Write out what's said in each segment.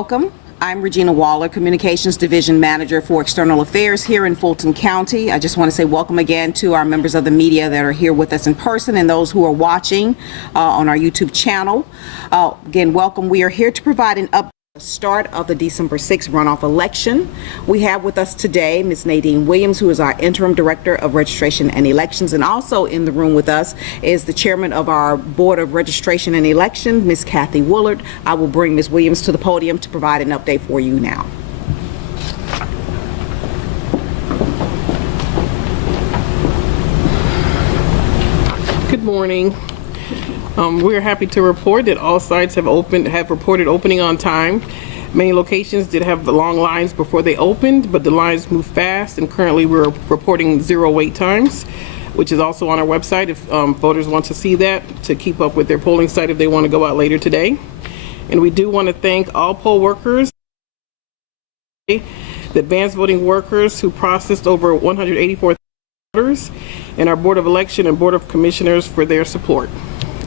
welcome. I'm Regina Waller, Communications Division Manager for External Affairs here in Fulton County. I just want to say welcome again to our members of the media that are here with us in person and those who are watching on our YouTube channel. Again, welcome. We are here to provide an update. The start of the December 6th runoff election. We have with us today Ms. Nadine Williams, who is our Interim Director of Registration and Elections, and also in the room with us is the Chairman of our Board of Registration and Election, Ms. Kathy Woolard. I will bring Ms. Williams to the podium to provide an update for you now. Good morning. We're happy to report that all sites have reported opening on time. Many locations did have the long lines before they opened, but the lines moved fast, and currently we're reporting 0 wait times, which is also on our website if voters want to see that, to keep up with their polling site if they want to go out later today. And we do want to thank all poll workers, the advanced voting workers who processed over 184,000 voters, and our Board of Election and Board of Commissioners for their support.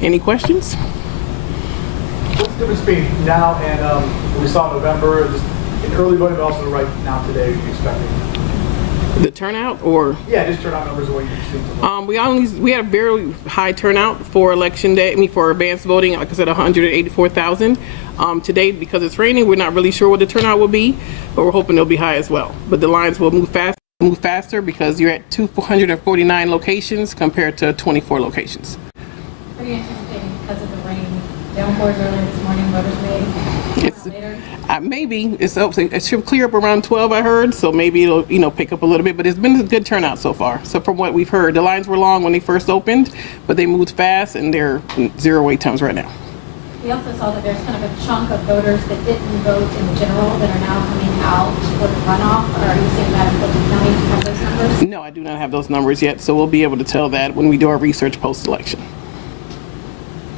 Any questions? What's the difference between now and what we saw in November, just in early voting, but also right now today, are you expecting? The turnout, or? Yeah, just turnout numbers are what you've seen. We had a very high turnout for election day, for advanced voting, like I said, 184,000. Today, because it's raining, we're not really sure what the turnout will be, but we're hoping it'll be high as well. But the lines will move faster because you're at 249 locations compared to 24 locations. Are you anticipating, because of the rain, downpours earlier this morning, voters maybe it should clear up around 12, I heard, so maybe it'll pick up a little bit, but it's been a good turnout so far. So from what we've heard, the lines were long when they first opened, but they moved fast, and they're 0 wait times right now. We also saw that there's kind of a chunk of voters that didn't vote in the general that are now coming out for the runoff. Are you seeing that in Fulton County? Do you have those numbers? No, I do not have those numbers yet, so we'll be able to tell that when we do our research post-election.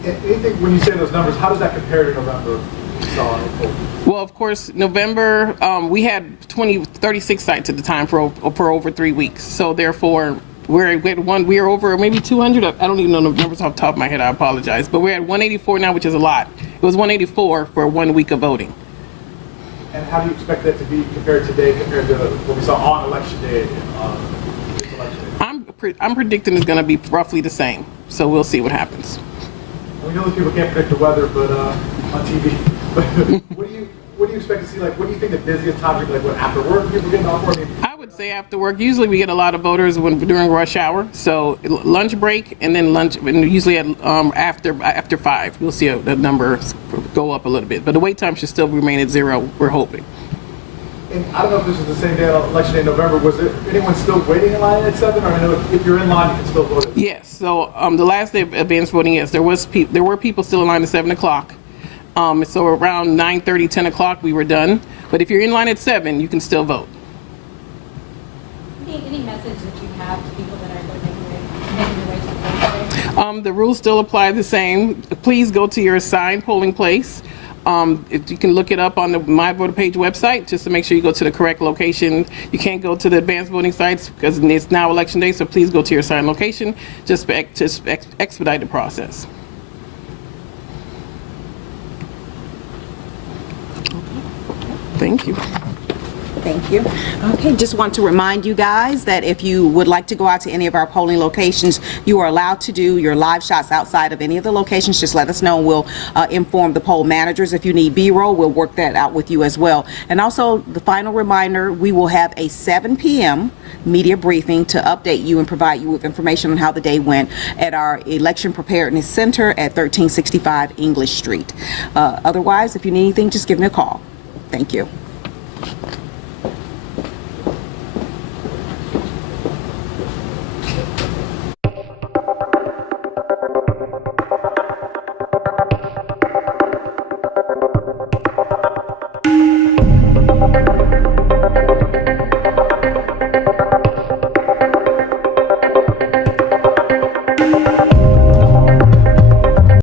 Anything, when you say those numbers, how does that compare to November? Well, of course, November, we had 36 sites at the time for over 3 weeks. So therefore, we are over maybe 200. I don't even know the numbers off the top of my head. I apologize. But we're at 184 now, which is a lot. It was 184 for 1 week of voting. And how do you expect that to be compared today, compared to what we saw on election day? I'm predicting it's going to be roughly the same. So we'll see what happens. We know that people can't predict the weather, but on TV. What do you expect to see? Like, what do you think the busiest times are? Like, what, after work people getting off work? I would say after work. Usually we get a lot of voters during rush hour. So lunch break and then lunch, and usually at after 5, you'll see the numbers go up a little bit. But the wait time should still remain at 0. We're hoping. And I don't know if this is the same day on election day in November. Was there anyone still waiting in line at 7? Or I know if you're in line, you can still vote. Yes. So the last day of advanced voting, yes, there were people still in line at 7 o'clock. So around 9:30, 10 o'clock, we were done. But if you're in line at 7, you can still vote. Any message that you have to people that are making their way to the polling place? The rules still apply the same. Please go to your assigned polling place. If you can look it up on the My Voter Page website just to make sure you go to the correct location. You can't go to the advanced voting sites because it's now election day, so please go to your assigned location just to expedite the process. Thank you. Thank you. Okay, just want to remind you guys that if you would like to go out to any of our polling locations, you are allowed to do your live shots outside of any of the locations. Just let us know, and we'll inform the poll managers. If you need B-roll, we'll work that out with you as well. And also, the final reminder, we will have a 7 p.m. media briefing to update you and provide you with information on how the day went at our Election Preparedness Center at 1365 English Street. Otherwise, if you need anything, just give me a call. Thank you.